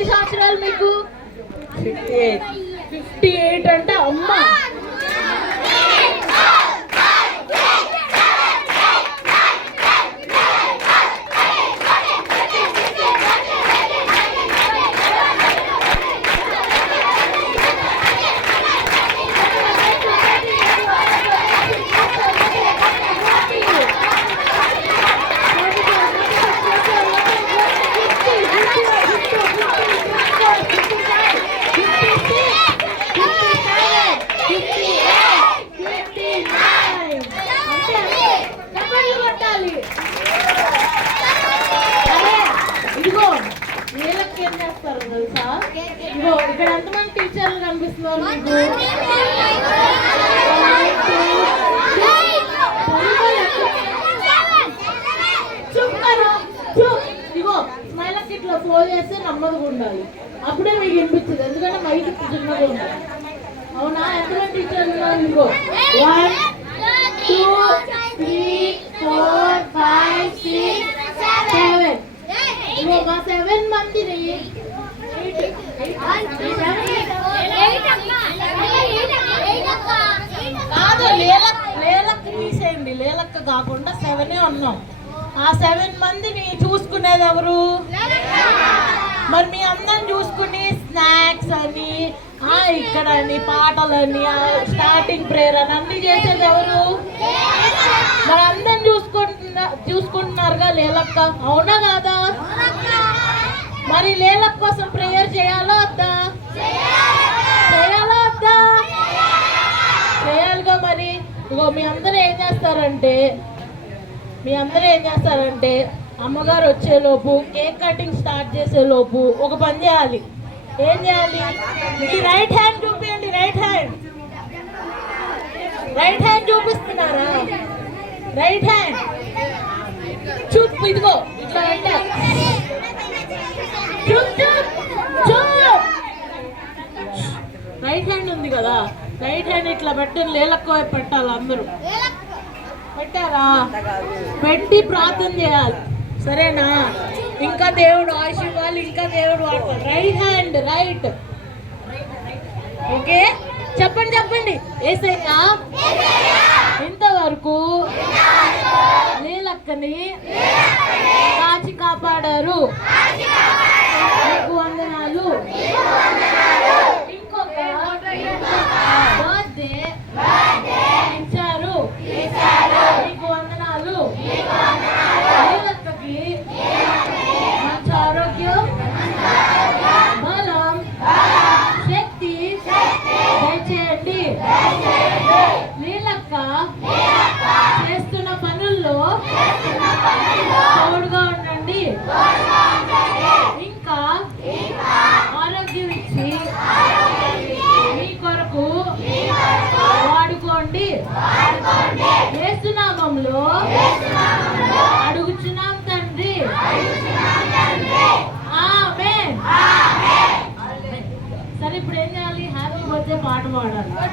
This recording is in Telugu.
ఎన్ని సంవత్సరాలు మీకు? 58. 58 అంటే అమ్మ. ఇదిగో వీళ్ళకి ఏం చేస్తారు తెలుసా? ఇదిగో ఇక్కడ ఎంతమంది టీచర్లు కనిపిస్తున్నారు మీకు? ఇదిగో స్మైల్ ఇట్లా ఫోన్ చేస్తే నెమ్మదిగా ఉండాలి, అప్పుడే మీకు వినిపించదు, ఎందుకంటే మైక్ చిన్నగా ఉండాలి. అవునా? ఎంతమంది టీచర్లు ఉన్నారు? ఇదిగో 1 2 3 4 5 6 7. ఇదిగో మా 7 మందిని కాదు, లేలక్క తీసేయండి, లేలక్క కాకుండా 7 ఉన్నాం. ఆ 7 మందిని చూసుకునేది ఎవరు? మరి మీ అందరిని చూసుకుని స్నాక్స్ అని ఇక్కడ అని పాటలని స్టార్టింగ్ ప్రేయర్ అని అన్ని చేసేది ఎవరు? మరి అందరిని చూసుకుంటున్నారుగా లేలక్క, అవునా కాదా? మరి లేలక్క కోసం ప్రేయర్ చేయాలా వద్దా? చేయాలా వద్దా? చేయాలిగా. మరి ఇగో మీ అందరూ ఏం చేస్తారంటే అమ్మగారు వచ్చేలోపు, కేక్ కటింగ్ స్టార్ట్ చేసేలోపు ఒక పని చేయాలి. ఏం చేయాలి? ఈ రైట్ హ్యాండ్ చూపించండి. రైట్ హ్యాండ్ చూపిస్తున్నారా? రైట్ హ్యాండ్ చూపు. ఇదిగో ఇట్లా రైట్ హ్యాండ్ ఉంది కదా, రైట్ హ్యాండ్ ఇట్లా పెట్టండి, లేలక్కువ పెట్టాలి. అందరూ పెట్టారా? పెట్టి ప్రార్థన చేయాలి, సరేనా? ఇంకా దేవుడు ఆయుష్ ఇవ్వాలి, ఇంకా దేవుడు వాడతాడు. Right hand right. ఓకే, చెప్పండి. యేసయ్యా ఇంతవరకు లేలక్కని కాచి కాపాడారు, మీకు వందనాలు. ఇంకొక బర్త్డే ఇచ్చారు, మీకు వందనాలు. లేలక్కకి మంచి ఆరోగ్యం, బలం, శక్తి దయచేయండి. లేలక్క చేస్తున్న పనుల్లో తోడుగా ఉండండి, ఇంకా ఆరోగ్యం ఇచ్చి మీ కొరకు వాడుకోండి. యేసునామములో అడుగుచున్నాం తండ్రి, ఆమేన్. సరే, ఇప్పుడు ఏం చేయాలి? హ్యాపీ బర్త్డే పాట పాడాలి.